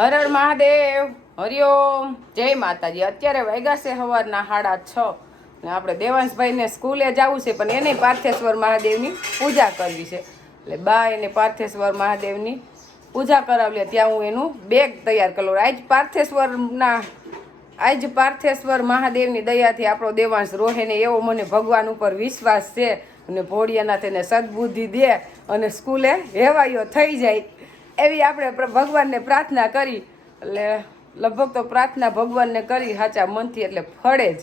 હર હર મહાદેવ, હરિઓમ, જય માતાજી। અત્યારે વાગ્યા છે સવારના 6:30 ને આપણે દેવાંશભાઈને સ્કૂલે જવું છે, પણ એને પાર્થેશ્વર મહાદેવની પૂજા કરવી છે। એટલે બા એને પાર્થેશ્વર મહાદેવની પૂજા કરાવી લે, ત્યાં હું એનું બેગ તૈયાર કરું। આજ પાર્થેશ્વર મહાદેવની દયાથી આપણો દેવાંશ રોહે ને એવો મને ભગવાન ઉપર વિશ્વાસ છે, અને ભોળિયાનાથ એને સદબુદ્ધિ દે અને સ્કૂલે હેવાયો થઈ જાય એવી આપણે ભગવાનને પ્રાર્થના કરી। એટલે લગભગ તો પ્રાર્થના ભગવાનને કરી સાચા મનથી એટલે ફળે જ।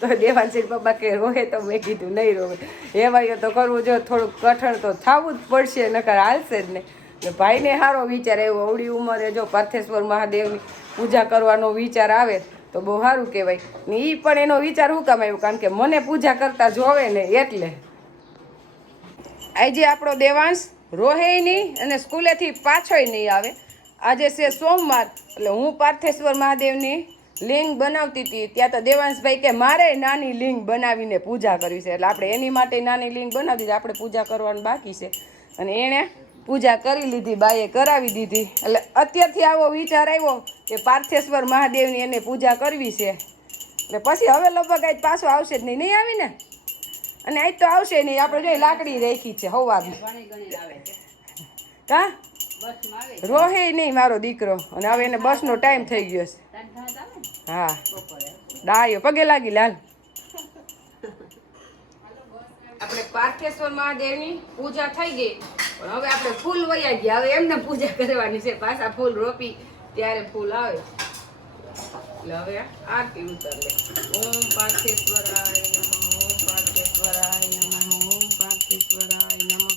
તો દેવાંશી બાબા કે રોહે તો મેં કીધું નહીં રોહે, હેવાયો તો કરવું જો, થોડુંક કઠણ તો થવું જ પડશે, નકર હાલશે જ નહીં। એટલે ભાઈને સારો વિચાર આવ્યો, અવળી ઉંમરે જો પાર્થેશ્વર મહાદેવની પૂજા કરવાનો વિચાર આવે તો બહુ સારું કહેવાય ને। એ પણ એનો વિચાર શું કામ આવ્યો, કારણ કે મને પૂજા કરતા જોવે ને એટલે આજે આપણો દેવાંશ રોહે નહીં અને સ્કૂલેથી પાછોય નહીં આવે। આજે છે સોમવાર, એટલે હું પાર્થેશ્વર મહાદેવની લિંગ બનાવતી હતી, ત્યાં તો દેવાંશભાઈ કે મારે નાની લિંગ બનાવીને પૂજા કરવી છે, એટલે આપણે એની માટે નાની લિંગ બનાવી દીધી, આપણે પૂજા કરવાનું બાકી છે અને એણે પૂજા કરી લીધી, બાએ કરાવી દીધી। એટલે અત્યારથી આવો વિચાર આવ્યો કે પાર્થેશ્વર મહાદેવની એને પૂજા કરવી છે, એટલે પછી હવે લગભગ આજ પાછો આવશે જ નહીં આવીને, અને આજ તો આવશે નહીં, આપણે જો લાકડી રાખી છે હવાની કા રોહે નહીં મારો દીકરો, અને હવે એને બસનો ટાઈમ થઈ ગયો છે। હા ડાયો પગે લાગી લાલ। આપણે પાર્થેશ્વર મહાદેવની પૂજા થઈ ગઈ, પણ હવે આપણે ફૂલ વયા ગયા, હવે એમને પૂજા કરવાની છે, પાછા ફૂલ રોપી ત્યારે ફૂલ આવે, એટલે હવે આરતી ઉતાર લે। ઓમ પાર્થેશ્વરાય નમઃ, ઓમ પાર્થેશ્વરાય નમઃ, ઓમ પાર્થેશ્વરાય નમઃ,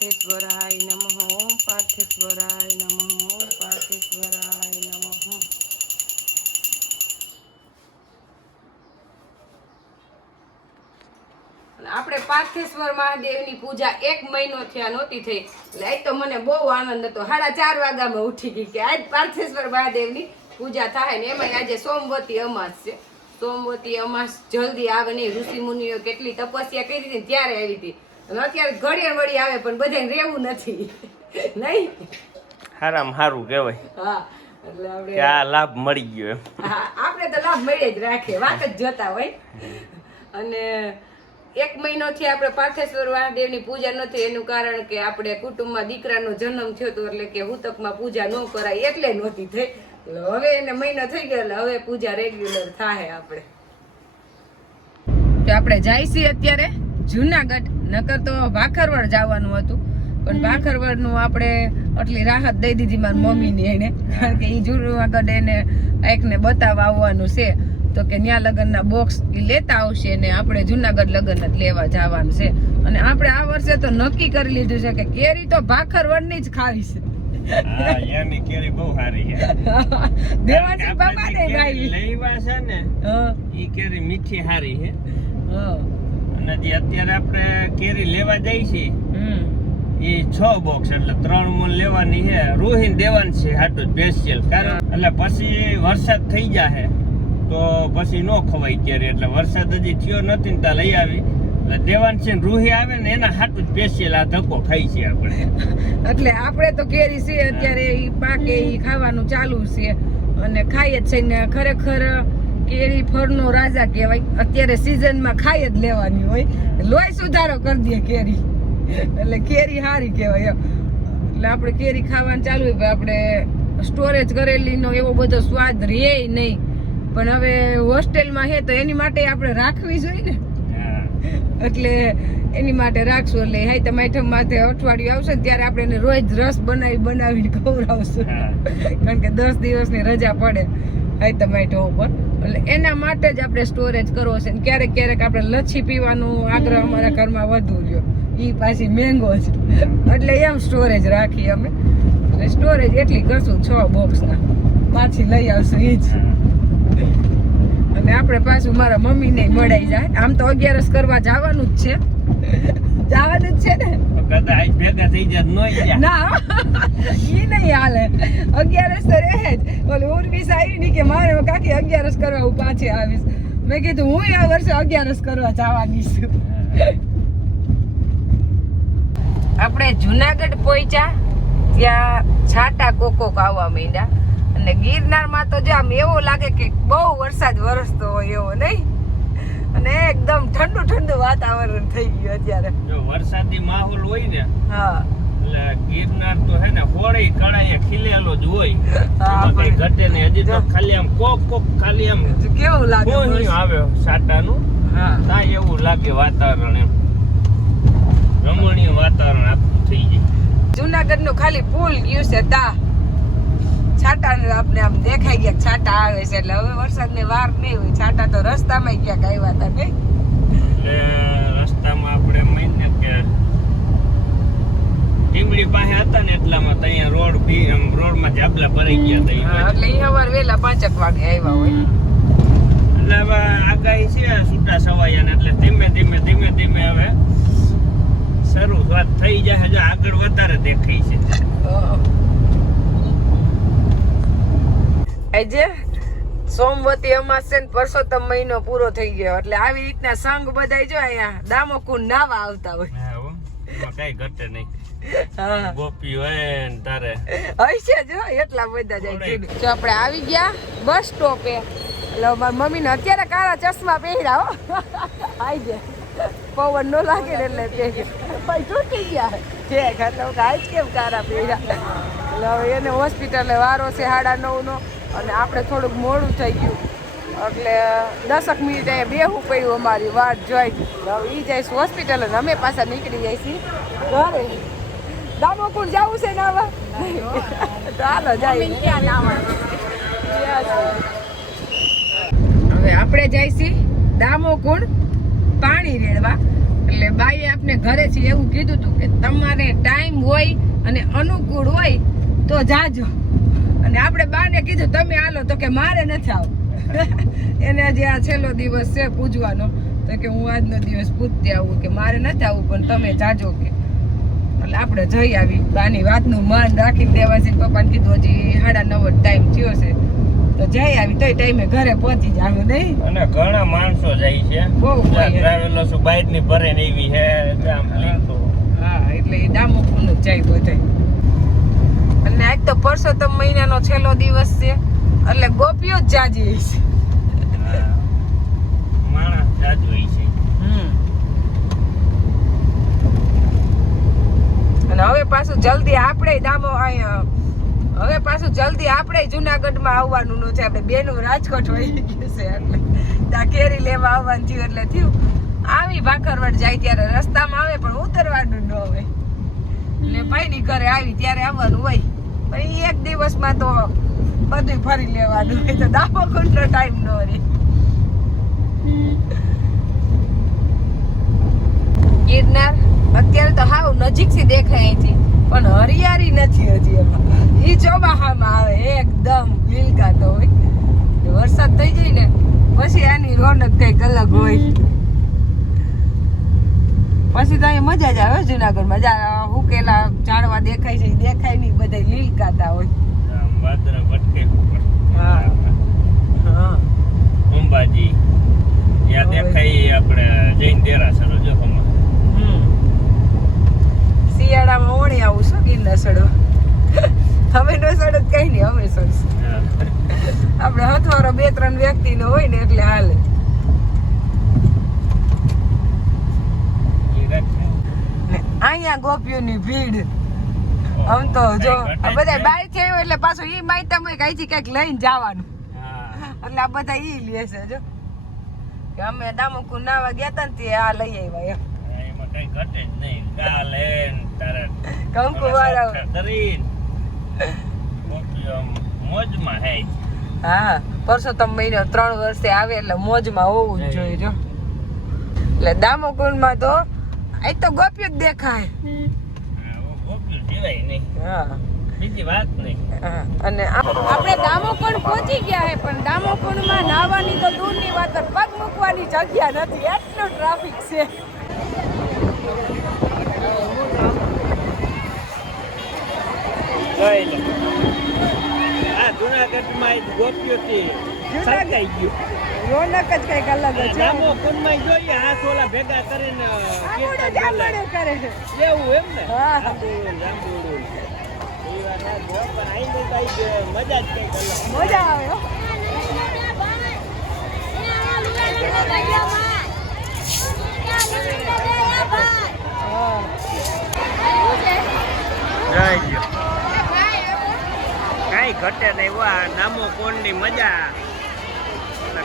પાર્થેશ્વરાય નમઃ, ઓમ પાર્થેશ્વરાય નમઃ, ઓમ પાર્થેશ્વરાય નમઃ। આપણે પાર્થેશ્વર મહાદેવની પૂજા 1 મહિનો થયા નહોતી થઈ, એટલે આજ તો મને બહુ આનંદ હતો। 4:30 વાગ્યામાં ઉઠી ગઈ કે આજ પાર્થેશ્વર મહાદેવની પૂજા થાય ને, એમાં આજે સોમવતી અમાસ છે। સોમવતી અમાસ જલ્દી આવે નહીં, ઋષિ મુનિઓ કેટલી તપસ્યા કરી હતી ત્યારે આવી હતી, અને અત્યારે ઘડિયાળ વળી આવે પણ બધાને રહેવું નથી નહીં, હારામ હારું કહેવાય। હા એટલે આપણે આ લાભ મળી ગયો, હા આપણે તો લાભ મળે જ રાખે, વાત જ જોતા હોય। અને 1 મહિનોથી આપણે પાર્થેશ્વર મહાદેવની પૂજા નથી, એનું કારણ કે આપણે કુટુંબમાં દીકરાનો જન્મ થયો હતો, એટલે કે હુતકમાં પૂજા ન કરાય એટલે નહોતી થઈ। હવે એને મહિનો થઈ ગયો, એટલે હવે પૂજા રેગ્યુલર થાય આપણે। તો આપણે જાય છીએ અત્યારે જુનાગઢ, નકર તો ભાખરવડ જવાનું હતું, પણ ભાખરવડનું આપણે આટલી રાહત દઈ દીધી મારી મમ્મીને એને, કારણ કે એ જુનાગઢ એને એકને બતાવવા આવવાનું છે, તો કે ન્યા લગ્નના બોક્સ એ લેતા આવશે ને આપણે જુનાગઢ લગ્ન જ લેવા જવાનું છે। અને આપણે આ વર્ષે તો નક્કી કરી લીધું છે કે કેરી તો ભાખરવડની જ ખાવી છે। હા યાની કેરી બહુ સારી છે, દેવાંશી બાબાને ભાઈ લેવા છે ને, ઈ કેરી મીઠી સારી છે। અને જે અત્યારે આપણે કેરી લેવા જઈ છે એ 6 બોક્સ, એટલે 3 મણ લેવાની છે, રોહીને દેવાની છે હાટું સ્પેશિયલ, કારણ એટલે પછી વરસાદ થઈ જાય તો પછી નો ખવાય કેરી, એટલે વરસાદ હજી થયો નથી ને ત્યાં લઈ આવી, એટલે દેવાંશી રૂહી આવે ને એના હાટું સ્પેશિયલ આ ધક્કો ખાઈ છે આપણે। એટલે આપણે તો કેરી છે અત્યારે ઈ પાકે ઈ ખાવાનું ચાલુ છે, અને ખાઈ જ છે ને, ખરેખર કેરી ફળનો રાજા કહેવાય, અત્યારે સિઝનમાં ખાઈ જ લેવાની હોય, લોહી સુધારો કરી દે કેરી, એટલે કેરી સારી કહેવાય એમ। એટલે આપણે કેરી ખાવાનું ચાલુ હોય, આપણે સ્ટોરેજ કરેલીનો એવો બધો સ્વાદ રહે નહીં, પણ હવે હોસ્ટેલમાં છે તો એની માટે આપણે રાખવી જોઈએ ને, એટલે એની માટે રાખશું। એટલે હાઈ ટમાટમ માથે અઠવાડિયું આવશે ત્યારે આપણે એને રોજ રસ બનાવીને ખવડાવશું, કારણ કે 10 દિવસની રજા પડે હાઈ ટમાટો ઉપર, એટલે એના માટે જ આપણે સ્ટોરેજ કરવો છે। ક્યારેક ક્યારેક આપણે લચ્છી પીવાનું આગ્રહ અમારા ઘરમાં વધુ રહ્યો, એ પાછી મેંગો છે, એટલે એમ સ્ટોરેજ રાખીએ અમે, એટલે સ્ટોરેજ એટલી કરશું 6 બોક્સના, પાછી લઈ આવશું એ જ। અને આપણે પાછું મારા મમ્મીને મળાઈ જાય, આમ તો 11 કરવા જવાનું જ છે, જવાનું જ છે ને, કદાચ ભેગા થઈ જાય ના ઈ નહીં હાલે, 11 તો રહે જ। ઓલી ઉર્મિસ આવી ને કે મારે કાકી 11 કરવા હું પાછી આવીશ, મેં કીધું હું આ વર્ષે 11 કરવા જવાની છું। આપણે જુનાગઢ પહોંચ્યા ત્યાં છાંટા કોકોક આવવા માંડ્યા. અને ગિરનારમાં તો જો આમ એવું લાગે કે બહુ વરસાદ વરસતો હોય એવો નહીં. અને એકદમ ઠંડુ ઠંડુ વાતાવરણ થઈ ગયું અત્યારે. જો વરસાદી માહોલ હોય ને હા એટલે ગિરનાર તો હે ને હોળી કળાએ ખીલેલો જ હોય. હા, એમાં કઈ પણ ઘટે નહીં. હજી તો ખાલી આમ કોક ખાલી આમ કેવું લાગે કોહી આવે સાટાનું. હા ત્યાં એવું લાગે વાતાવરણ એમ રમણીય વાતાવરણ આખું થઈ જાય. જુનાગઢ નું ખાલી પુલ ગયું છે તા છાટા આપણે આમ દેખાઈ ગયા છાટા આવે છે એટલે હવે વરસાદની વાર નહીં હોય. છાટા તો રસ્તામાં ક્યાંક આવ્યા હતા નહીં. એટલે રસ્તામાં આપણે મહિને કે ટીમડી પાસે હતા ને એટલામાં તો અહીંયા રોડમાં જાબલા ભરાઈ ગયા હતા. એટલે ઈ સવાર વેલા 5 વાગે આવ્યા હોય. એટલે હવે આગાહી છે છૂટા સવાયા એટલે ધીમે ધીમે હવે શરૂઆત થઈ જાય. જો આગળ વધારે દેખાય છે. આજે સોમવતી અમાસ છે ને પરસોત્તમ મહિનો પૂરો થઈ ગયો એટલે આવી રીતના સંઘ બધાય જો અહીંયા દામોકુંડ નાવા આવતા હોય. હા હો, એમાં કઈ ઘટે નહીં. હા ગોપી હોય ને તારે હશે જો એટલા બધા જાય. જો આપણે આવી ગયા બસ સ્ટોપે. એટલે મારી મમ્મીને અત્યારે કાળા ચશ્મા પહેર્યા હો. આઈ જાય પવન નો લાગે ને એટલે પહેર્યા તૂટી ગયા છે એટલે આજ કેમ કાળા પહેર્યા. એટલે હવે એને હોસ્પિટલે વારો છે 9:30 નો અને આપણે થોડુંક મોડું થઈ ગયું એટલે 10 મિનિટ અહીંયા બેહવું પડ્યું અમારી વાટ જોઈ. હવે એ જઈશું હોસ્પિટલ અને અમે પાછા નીકળી જઈશું ઘરે. દામોકુંડ જવું છે ને હવે તો હાલો જાય. હવે આપણે જઈશી દામોકુંડ પાણી રેડવા. એટલે બાઈએ આપણે ઘરેથી એવું કીધું હતું કે તમારે ટાઈમ હોય અને અનુકૂળ હોય તો જાજો. અને આપણે બાને કીધું તમે હાલો તો કે મારે નથી આવું. એને હજી આ છેલ્લો દિવસ છે પૂજવાનો તો કે હું આજનો દિવસ પૂજતી આવું કે મારે નથી આવું પણ તમે જાજો કે. એટલે આપણે જઈ આવી. બાની વાતનું માન રાખી દેવાથી પપ્પાને કીધું હજી 9:30 ટાઈમ થયો છે તો જઈ આવી તોય ટાઈમે ઘરે પહોંચી જાવ નહીં. અને ઘણા માણસો જાય છે. બહુ ટ્રાવેલર્સ બાઇક ની ભરે ને એવી હે આમ લીધો. હા એટલે એ દામોકુંડ જ જાય બધાય. અને આજ તો પરસોત્તમ મહિનાનો છેલ્લો દિવસ છે એટલે ગોપીઓ જ જાજી છે. માણસ જાજુ હોય છે. અને હવે પાછું જલ્દી આપણે હવે પાછું જલ્દી આપણે જુનાગઢમાં આવવાનું છે. આપણે બેનું રાજકોટ વહી ગયું છે એટલે ત્યાં કેરી લેવા આવવાનું થયું એટલે થયું આવી ભાખરવડ જાય ત્યારે રસ્તામાં આવે પણ ઉતરવાનું ન હોય. એટલે ભાઈની ઘરે આવી ત્યારે આવવાનું હોય પણ એક દિવસમાં તો બધું ફરી લેવાનું હોય તો દામોકુંડનો ટાઈમ ન રહે. ગિરનાર અત્યારે તો હાવ નજીકથી દેખાય અહીંથી પણ હરિયાળી નથી હજી એમાં. ઈ ચોમાસામાં આવે એકદમ લીલકાતો હોય. વરસાદ થઈ જાય ને પછી આની રોનક કઈક અલગ હોય. પછી તો અહીંયા મજા જ આવે જુનાગઢમાં. જ્યાં હુકેલા ઝાડવા દેખાય છે દેખાય નહીં બધા લીલકાતા હોય. વાદરા ભટકે. હા હા અંબાજી ત્યાં દેખાય આપણે જૈન દેરાસર જો હમણાં. શિયાળામાં ઓણી આવું છું ગિરનાર ચડવા. અમે નો ચડ કઈ નહીં અમે ચડશું. આપણે હથવારો 2-3 વ્યક્તિનો હોય ને એટલે હાલે. અહીંયા ગોપીઓની ભીડ આમ તો જો આ બધા બાય થી આવ્યો એટલે પાછું ઈ માહિતી હોય કઈથી કઈક લઈને જવાનું એટલે આ બધા ઈ લે છે જો કે અમે દામોકુંડ નાવા ગયા હતા ને તે આ લઈ આવ્યા એમ. એમાં કઈ ઘટે જ નહીં. ગાલે તારે કંકુ વાળા મોજમાં હે. હા પરસોત્તમ મહિનો 3 વર્ષે આવે એટલે મોજમાં હોવું જ જોઈએ જો. એટલે દામોકુંડમાં તો આ તો ગોપીઓ જ દેખાય. ગોપીઓ જીવાય નહીં. હા બીજી વાત નહીં. અને આપણે દામોકુંડ પહોંચી ગયા હે પણ દામોકુંડમાં નાહવાની તો દૂરની વાત પગ મૂકવાની જગ્યા નથી એટલો ટ્રાફિક છે. જુનાગઢમાં ગોપીઓથી સરકાઈ ગયું. રોનક જ કઈક અલગ જ દામોકુંડમાં જોઈએ આ સોલા ભેગા કરીને કીર્તન બોલે. કરે છે એવું એમ ને. હા જાંબુડું મજા જ કંઈક અલગ. મજા આવે હો. કઈ ઘટે નહીં વા નામો કોણની મજા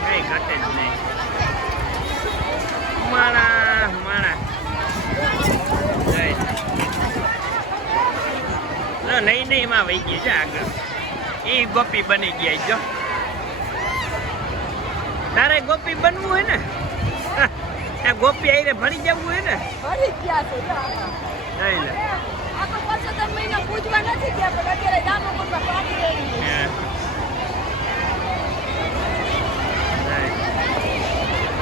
કઈ ઘટે જ નહીં માણા માણા નહીં નહીં એમાં વહી ગઈ છે આગળ એ ગોપી બની ગયા જો તારે ગોપી બનવું હોય ને ગોપી આઈને ભણી જવું હોય ને ભણી ગયા છે નહીં ને આખો પાછો તો મહિના પૂછવા નથી ગયા પણ અત્યારે દામોકુંડમાં પાણી રેડી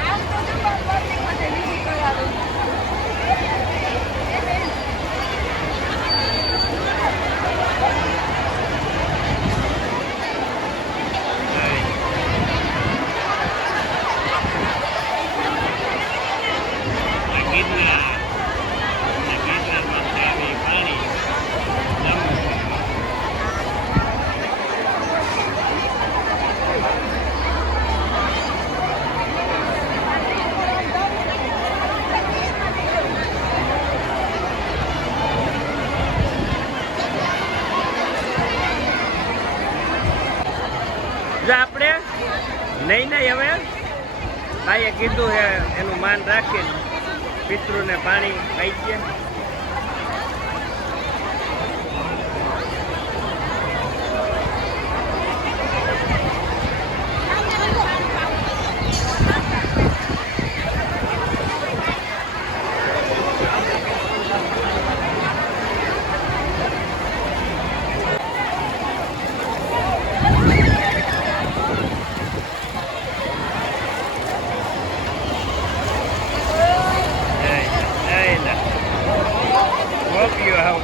આમ તો જો પબ્લિક માટે લીધી કરાવે આપણે નહીં નહીં હવે ભાઈએ કીધું છે એનું માન રાખીને પિતૃને પાણી ખાઈ ગયા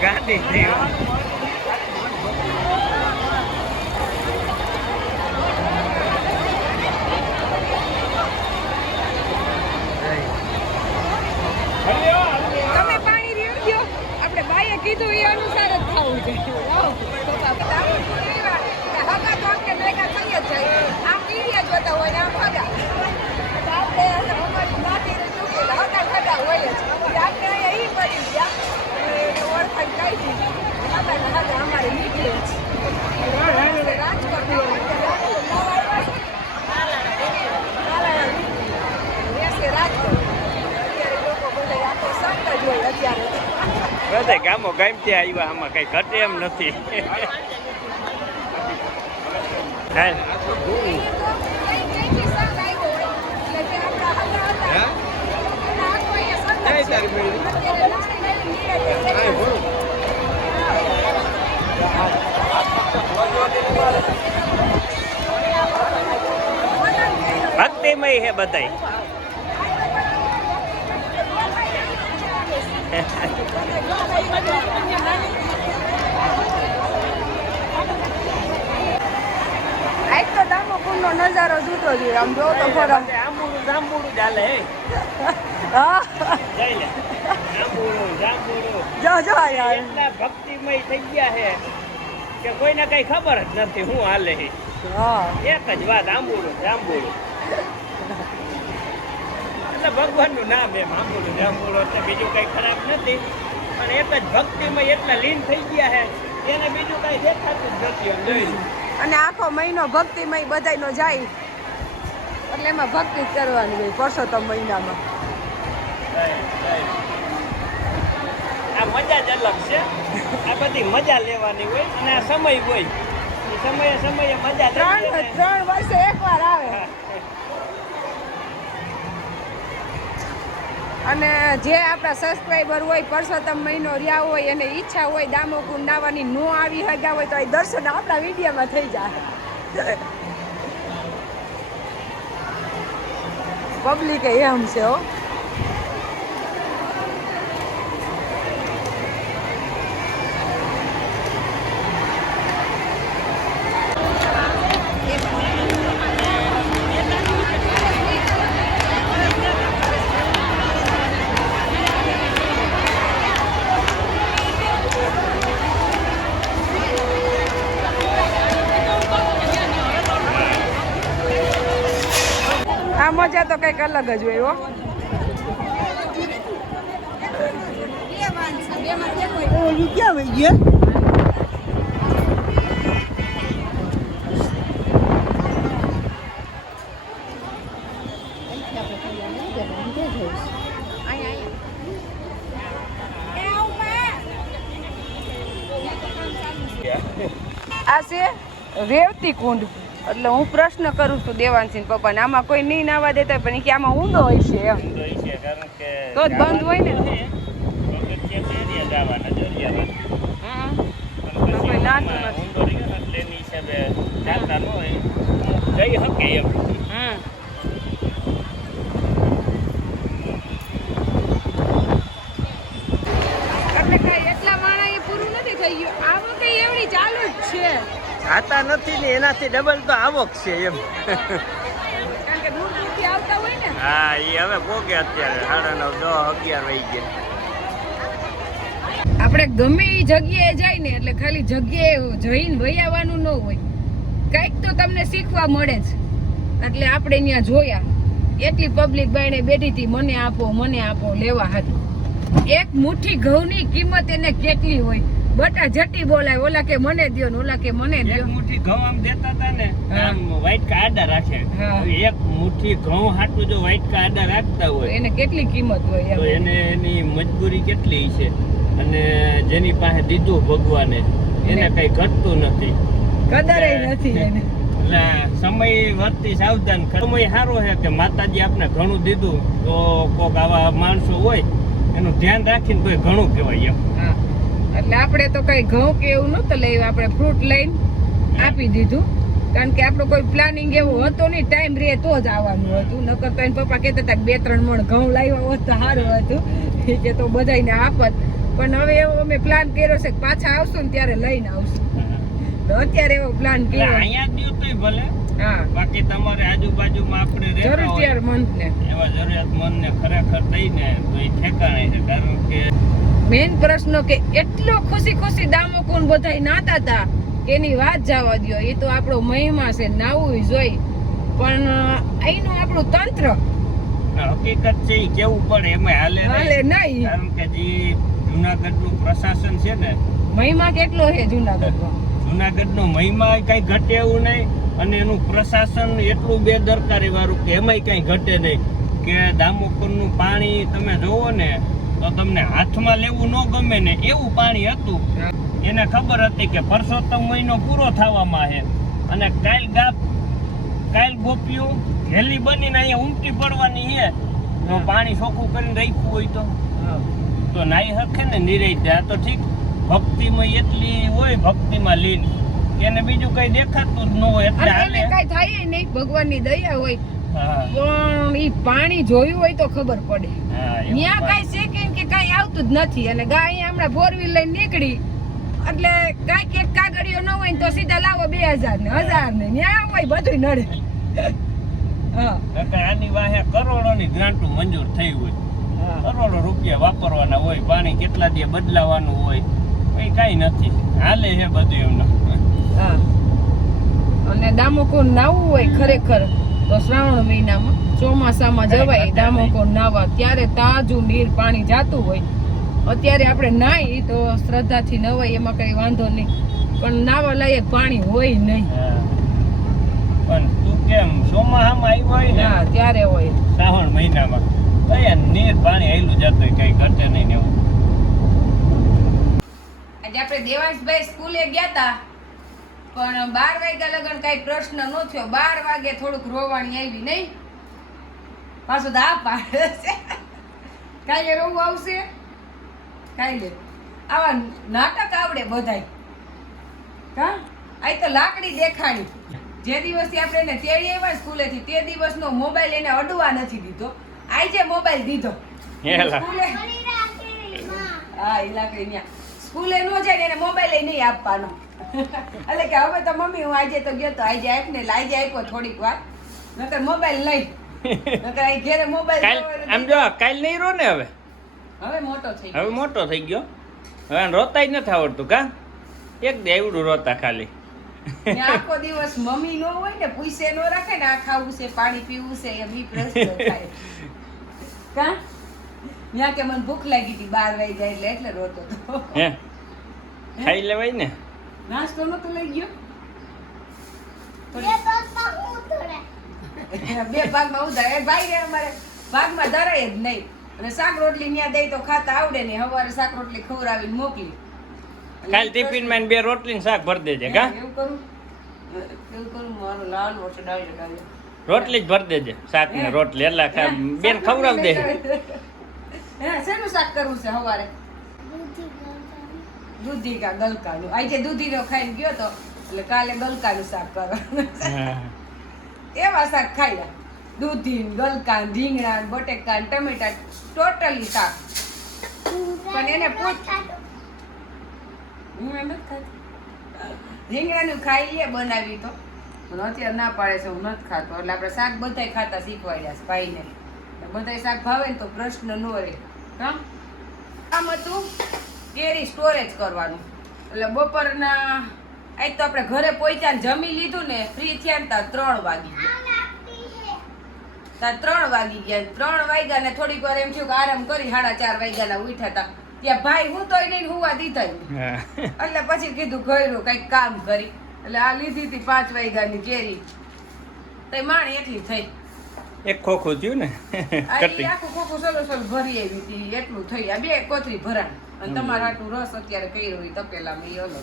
ગાંધી થયું તમે પાણી રેડ્યો આપણે બાઈએ કીધું એ અનુસાર જ ખાવું છે હગા તો આપણે ભેગા થઈ જ જાય આમ ટીવીએ જોતા હોય ને આમ હગા આપણે અમારી નાતી હગા ખડા હોય જ આપણે અહીંયા ઈ પડી ગયા ઓળખાણ કઈ દીધી હગા અમારે નીકળે છે રાજકોટ બધે ગામો ગામ ત્યાં આવ્યા આમાં કઈ ઘટે એમ નથી ભક્તિમય હે બધાય આજ તો દામોકુંડનો નજારો જુદો જોઈએ આમ જો તો ખરો આંબુડું જાંબુડું ચાલે હા જઈ લે આંબુડું જાંબુડું જો જો યાર એટલા ભક્તિમય થઈ ગયા છે કે કોઈને કઈ ખબર જ નથી હું હાલે હા એક જ વાત આંબુડું જાંબુડું એટલે ભગવાનનું નામ એમ આંબુડું જાંબુડું એટલે બીજું કઈ ખરાબ નથી પણ એક જ ભક્તિમય એટલા લીન થઈ ગયા છે એને બીજું કઈ દેખાતું જ નથી એમ જોઈ અને આખો મહિનો ભક્તિમય બધાયનો જાય એટલે એમાં ભક્તિ જ કરવાની હોય પરસોત્તમ મહિનામાં આ મજા જ અલગ છે આ બધી મજા લેવાની હોય અને આ સમય હોય એ સમયે સમયે મજા ત્રણ વર્ષે એકવાર આવે અને જે આપણા સબસ્ક્રાઈબર હોય પરસોત્તમ મહિનો રહ્યા હોય અને ઈચ્છા હોય દામોકુંડ આવવાની નો આવી હગ્યા હોય તો એ દર્શન આપણા વિડીયોમાં થઈ જાય પબ્લિક એમ છે હો મજા તો કઈક અલગ જ હોય હો. ઓલું ક્યાં વહી ગયા? આ છે રેવતી કુંડ. એટલે હું પ્રશ્ન કરું છું દેવાંશી પપ્પાને, આમાં કોઈ નહીં નાવા દેતા હોય, પણ ઈ કે આમાં ઊંડો હોય છે એમ, તો જ બંધ હોય ને. કોઈ નાતું નથી. એટલે કઈ એટલા માણા એ પૂરું નથી થઈ ગયું. આમાં કઈ એવડી ચાલુ જ છે, ખાતા નથી ને એનાથી ડબલ તો આવક છે એમ. કારણ કે દૂર દૂરથી આવતા હોય ને. હા, એ હવે પોગે અત્યારે 9:30, 10, 11 વાગી ગયા. આપણે ગમે એ જગ્યાએ જાય ને એટલે ખાલી જગ્યાએ જઈને વહી આવવાનું ન હોય, કંઈક તો તમને શીખવા મળે જ. એટલે આપણે ત્યાં જોયા એટલી પબ્લિક બાયણે બેઠી હતી, મને આપો લેવા હતું. એક મુઠ્ઠી ઘઉંની કિંમત એને કેટલી હોય, બટા જટી બોલાય, ઓલા કે મને દ્યો ને ઓલા કે મને એક દ્યો. મુઠ્ઠી ઘઉં આમ દેતા હતા ને, હા. આમ વાઈટ કા આડા રાખે. હા. એક મુઠ્ઠી ઘઉં હાટું જો વાઈટ કા આડા રાખતા તો હોય એને કેટલી કિંમત હોય તો એમ. એને એની મજબૂરી કેટલી છે. અને જેની પાસે દીધું ભગવાને એને કઈ ઘટતું નથી, કદર નથી એને. એટલે સમય વધતી સાવધાન. સમય સારો છે કે માતાજી આપણે ઘણું દીધું, તો કોક આવા માણસો હોય એનું ધ્યાન રાખીને તો ઘણું કહેવાય એમ. હા, એટલે આપણે તો કઈ ઘઉં કે એવું નહોતું લઈ, આપણે ફ્રૂટ લઈને આપી દીધું. કારણ કે આપણો કોઈ પ્લાનિંગ એવું હતો નહીં, ટાઈમ રહે તો જ આવવાનું હતું. નકર તો એને પપ્પા કહેતા હતા 2-3 મણ ઘઉં લાવ્યા હોત તો સારું હતું, કે તો બધાને આપત. પણ હવે એવો અમે પ્લાન કર્યો છે કે પાછા આવશું ને ત્યારે લઈને આવશું. તો અત્યારે એવો પ્લાન એટલે કર્યો. અહીંયા જ દ્યો તોય ભલે, હા, બાકી તમારે આજુબાજુમાં આપણે રહેતા હોય જરૂરિયાતમંદને એવા જરૂરિયાતમંદને ખરેખર દઈને તો એ ઠેકાણે છે. કારણ કે મેન પ્રશ્ન કે એટલો ખુશી દામોકુંડ બધાય નાતા હતા કે એની વાત જવા દ્યો. એ તો આપણો મહિમા છે, નાવું જોઈ. પણ અહીંનું આપણું તંત્ર હકીકત છે એ કેવું પડે એમાં હાલે નહીં. કારણ કે જે જુનાગઢનું પ્રશાસન છે ને, મહિમા કેટલો છે જુનાગઢમાં. જુનાગઢનો મહિમા કઈ ઘટે એવું નહીં, અને એનું પ્રશાસન એટલું બેદરકારી વાળું કે એમાંય કઈ ઘટે નહીં. કે દામોકરનું પાણી તમે જોવો ને તો તમને હાથમાં લેવું ન ગમે ને એવું પાણી હતું. એને ખબર હતી કે પરસોત્તમ મહિનો પૂરો થવામાં છે અને કાલ ગોપીઓ હેલી બનીને અહીંયા ઉમટી પડવાની છે. તો પાણી ચોખ્ખું કરીને રાખ્યું હોય તો નાઈ હકે ને નિરાઈ. આ તો ઠીક ભક્તિમાં એટલી હોય, ભક્તિમાં લીન, એને બીજું કઈ દેખાતું જ ન હોય એટલે હાલે. કઈ થાય નહીં, ભગવાનની દયા હોય. હા, પણ ઈ પાણી જોયું હોય તો ખબર પડે. હા, એવું ત્યાં વાત. કઈ સેકન્ડ કે કઈ આવતું જ નથી. અને ગાય હમણાં 4 વ્હીલ લઈને નીકળી એટલે કઈક એક કાગળિયો ન હોય ને તો સીધા લાવો 2000 ને 1000 ને ત્યાં હોય બધું નડે. હા, નકર આની વાહે કરોડોની ગ્રાન્ટો મંજૂર થઈ હોય, કરોડો રૂપિયા વાપરવાના હોય, પાણી કેટલા દી બદલાવાનું હોય, કઈ નથી, હાલે છે બધું એમનું. હા. અને દામોકુંડ નાવું હોય ખરેખર તો શ્રાવણ મહિનામાં ચોમાસામાં જવાય દામોકુંડ નાવા. ત્યારે તાજું નીર પાણી જાતું હોય. અત્યારે આપણે નાઈ તો શ્રદ્ધાથી નવાય, એમાં કઈ વાંધો નહીં. પણ નાવા લાયક પાણી હોય નહીં. પણ તું કેમ ચોમાસામાં આવ્યો હોય ને, હા, ત્યારે હોય. શ્રાવણ મહિનામાં કયા નીર પાણી આયલું જતું હોય, કઈ ઘટે નહીં ને એવું. આજે આપણે દેવાંશભાઈ સ્કૂલે ગયા હતા, પણ 12 વાગ્યા લગન કઈ પ્રશ્ન ન થયો. 12 વાગે થોડુંક રોવાણી આવી નહીં, પાછું દા પાડે છે. કાલે રોવું આવશે, કાલે આવા નાટક આવડે બધાય. કા આ તો લાકડી દેખાડી. જે દિવસથી આપણે એને તેડી આવ્યા સ્કૂલેથી તે દિવસનો મોબાઈલ એને અડવા નથી દીધો. આજે મોબાઈલ દીધો સ્કૂલે. હા, એ લાકડી ન્યા સ્કૂલે નો જાય ને એને મોબાઈલ નહીં આપવાનો. એટલે કે હવે તો મમ્મી હું આજે તો ગયો તો આજે આપ ને આજે આપ્યો થોડીક વાર, નકર મોબાઈલ લઈ. નકર આ ઘેરે મોબાઈલ આમ જો કાલ નહીં રો ને, હવે મોટો થઈ હવે મોટો થઈ ગયો, હવે રોતાય નથી આવડતું. કા એક દે એવડું રોતા ખાલી. ને આખો દિવસ મમ્મી નો હોય ને પૂછે નો રાખે ને આ ખાવું છે પાણી પીવું છે એમ ઈ પ્રશ્ન થાય કા ત્યાં કે મને ભૂખ લાગી હતી 12 વાગ્યા એટલે રોતો હતો હે ખાઈ લેવાય ને નાસ્તો નતો લઈ ગયો બે ભાગમાં ઉધારે ભાઈ રે અમારે ભાગમાં ધરાય જ નહીં અને શાક રોટલી ન્યા દઈ તો ખાતા આવડે ને હવારે શાક રોટલી ખવડાવીને મોકલી કાલ ટિફિન માં 2 રોટલી ને શાક ભરી દેજે કા એવું કરું મારો લાલ વોટ ડાળી ડાળી રોટલી જ ભરી દેજે શાક ને રોટલી એટલે બેન ખવડાવ દે હે શેનું શાક કરવું છે હવારે દૂધી કા ગલકાનું આજે દૂધીનો ખાઈને ગયો તો એટલે કાલે ગલકાનું શાક કરવાનું એવા શાક ખાઈ દૂધી ગલકા રીંગણા બટેકા ટમેટા ટોટલી શાક પણ એને પૂછ હું એમ જ ખાતી રીંગણાનું ખાઈ લે બનાવી તો પણ અત્યારે ના પાડે છે હું નથી ખાતો એટલે આપણે શાક બધાય ખાતા શીખવાડ્યા છે ભાઈને બધાય શાક ભાવે ને તો પ્રશ્ન ન રહે કામ હતું કેરી સ્ટોરેજ કરવાનું એટલે બપોરના આજ તો આપણે ઘરે પહોંચ્યા ને જમી લીધું ને ફ્રી થયા ને ત્યાં 3 વાગી ગયા ત્યાં 3 વાગી ગયા 3 વાગ્યા ને થોડીક વાર એમ થયું કે આરામ કરી 4:30 વાગ્યાના ઉઠ્યા હતા ત્યાં ભાઈ હું તોય નહીં હુવા દીધા એટલે પછી કીધું ઘરું કઈક કામ કરી એટલે આ લીધી હતી 5 વાગ્યાની કેરી તો માણી એટલી થઈ એક ખોખું થયું ને આખું ખોખું સલો ભરી આવી હતી એટલું થઈ આ 2 કોથરી ભરા અને તમારા હાટું રસ અત્યારે કર્યો હોય તપેલામાં એ અલગ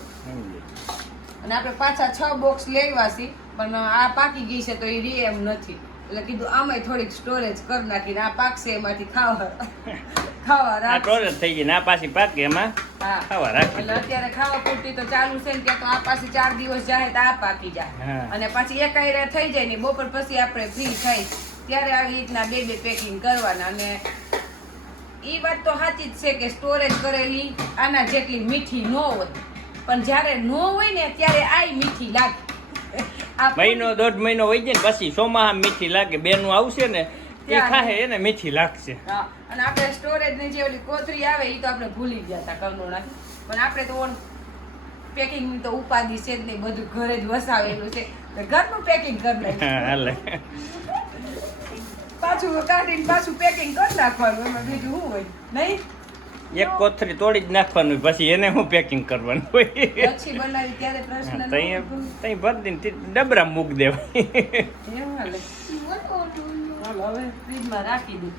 અને આપણે પાછા 6 બોક્સ લેવા છે પણ આ પાકી ગઈ છે તો એ રે એમ નથી એટલે કીધું આમાંય થોડીક સ્ટોરેજ કરી નાખીને આ પાકશે એમાંથી ખાવા રાખ સ્ટોરેજ થઈ ગઈ ને આ પાછી પાકે એમાં હા ખાવા રાખી એટલે અત્યારે ખાવા પૂરતી તો ચાલુ છે ને કે તો આ પાછી 4 દિવસ જાય તો આ પાકી જાય અને પાછી એકાયરે થઈ જાય ને બપોર પછી આપણે ફ્રી થાય ત્યારે આવી રીતના 2 પેકિંગ કરવાના અને ઈ વાત તો સાચી જ છે કે સ્ટોરેજ કરેલી આના જેટલી મીઠી ન હોય પણ જ્યારે ન હોય ને ત્યારે આય મીઠી લાગે મહિનો 1.5 મહિનો વહી જાય ને પછી સોમાં મીઠી લાગે બેનું આવશે ને એ ખાહે એને મીઠી લાગશે હા અને આપણે સ્ટોરેજ ની જે ઓલી કોથરી આવે ઈ તો આપણે ભૂલી ગયા હતા કંદોણા પણ આપણે તો ઓન પેકિંગ ની તો ઉપાધિ છે જ નહીં બધું ઘરે જ વસાવેલું છે તો ઘરનું પેકિંગ કરી નાખ્યું હાલે પાછું કાઢીને પાછું પેકિંગ કરી નાખવાનું એમાં બીજું શું હોય નહીં એક કોથરી તોડી જ નાખવાનું પછી એને હું પેકિંગ કરવાનું હોય પછી બનાવી ત્યારે પ્રશ્ન તઈ ભરી દઈને ડબરા મૂક દેવાય એવું હાલે હાલો હવે ફ્રીજમાં રાખી દઉં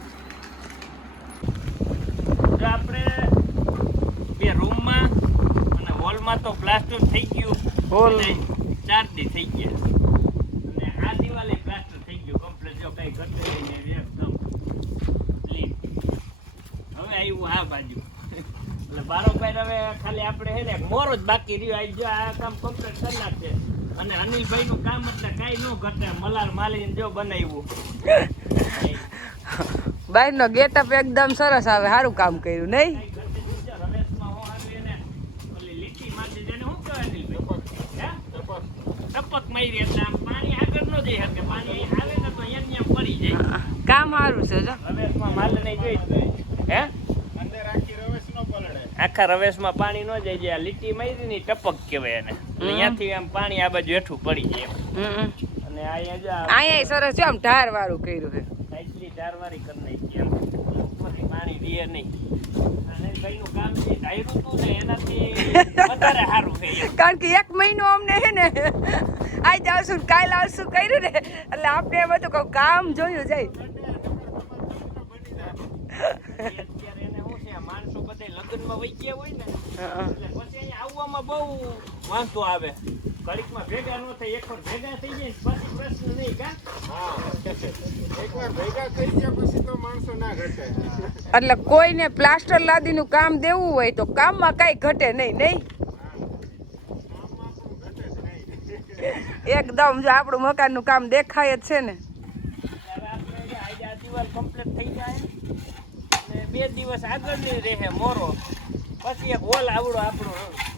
જો આપણે 2 રૂમમાં અને હોલમાં તો પ્લાસ્ટર થઈ ગયું હોલ 4 દી થઈ ગયા અને આ દિવાલે પ્લાસ્ટર થઈ ગયું કમ્પ્લીટ જો કઈ ઘટે નહીં એકદમ ક્લીન હવે આવ્યું આ બાજુ એટલે બારોબાર હવે ખાલી આપણે હે ને મોરો જ બાકી રહ્યો આજ જો આ કામ કમ્પ્લીટ કરી નાખશે અને અનિલભાઈ નું કામ એટલે કાંઈ ન ઘટે મલાર માલીને જો બનાવ્યું બહાર નો ગેટઅપ એકદમ સરસ આવે સારું કામ કર્યું નહીં ટપક મારી એટલે આમ પાણી આગળ ન જઈ શકે પાણી આવે ને તો અહીંયા પડી જાય કામ સારું છે જો રવેશમાં માલ નહીં જોઈ હે આખા રવેશમાં પાણી ન જાય જે આ લીટી મારી ની ટપક કહેવાય એને અહીંયાથી આમ પાણી આ બાજુ હેઠું પડી જાય અને અહીંયા સરસ છે આમ ઢાર વાળું કર્યું છે એટલી ઢારવારી કરી નાખી એમ ઉપરથી પાણી દે નહીં અને ભાઈનું કામ જે ધાર્યું હતું ને એનાથી વધારે સારું થઈ ગયું કારણ કે 1 મહિનો અમને હે ને આજ આવશું ને કાલ આવશું કર્યું ને એટલે આપણે એમ હતું કે કામ જોયું જાય અત્યારે એને શું છે માણસો બધા લગ્નમાં વહી ગયા હોય ને એટલે પછી અહીંયા આવવામાં બહુ વાંધો આવે ઘડીકમાં ભેગા ન થાય એકવાર ભેગા થઈ જાય પછી પ્રશ્ન નહીં કા એકવાર ભેગા થઈ ગયા પછી તો માણસો ના ઘટે એટલે કોઈને પ્લાસ્ટર લાદીનું કામ દેવું હોય તો કામમાં કાંઈ ઘટે નહીં નહીં એકદમ જો આપણું મકાનનું કામ દેખાય જ છે ને હવે આપણે આજે આ દિવાલ કમ્પ્લીટ થઈ જાય અને 2 દિવસ આગળની રહે મોરો પછી એક હોલ આવડો આપણો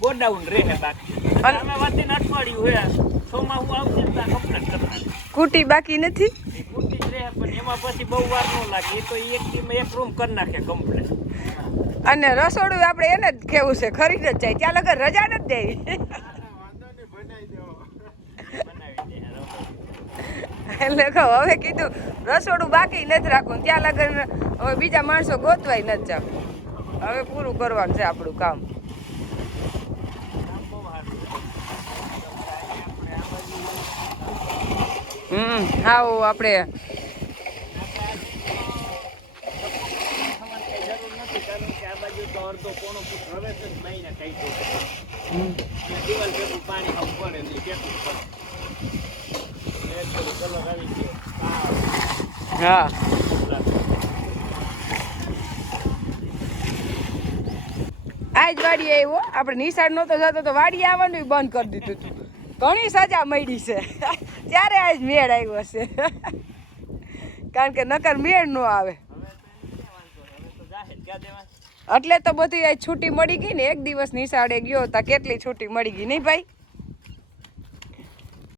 ગોડાઉન રહે બાકી અને અમે વધીને અઠવાડિયું હોય સોમાં હું આવશે ત્યાં કમ્પ્લીટ કરવાનું કુટી બાકી નથી કુટી જ રહે પણ એમાં પછી બહુ વાર ન લાગે એ તો એક દીમાં એક રૂમ કરી નાખે કમ્પ્લીટ અને રસોડું આપણે એને જ કેવું છે ખરીદ જ જાય ત્યાં લગર રજા નથી દેવી વાંધો નહીં બનાવી દેવો એટલે કહું હવે કીધું રસોડું બાકી નથી રાખવું ત્યાં લગન હવે બીજા માણસો ગોતવાય નથી જાવ હવે પૂરું કરવાનું છે આપણું કામ આવો આપણે હા આજ વાડી આવ્યો આપણે નિશાળ નહોતો જતો તો વાડી આવવાનું બંધ કરી દીધું હતું ઘણી સજા મળી છે ત્યારે આજ મેળ આવ્યો છે કારણ કે નકર મેળ ન આવે એટલે તો બધી આજ છૂટી મળી ગઈ ને એક દિવસ નિશાળે ગયો તા કેટલી છૂટી મળી ગઈ નહીં ભાઈ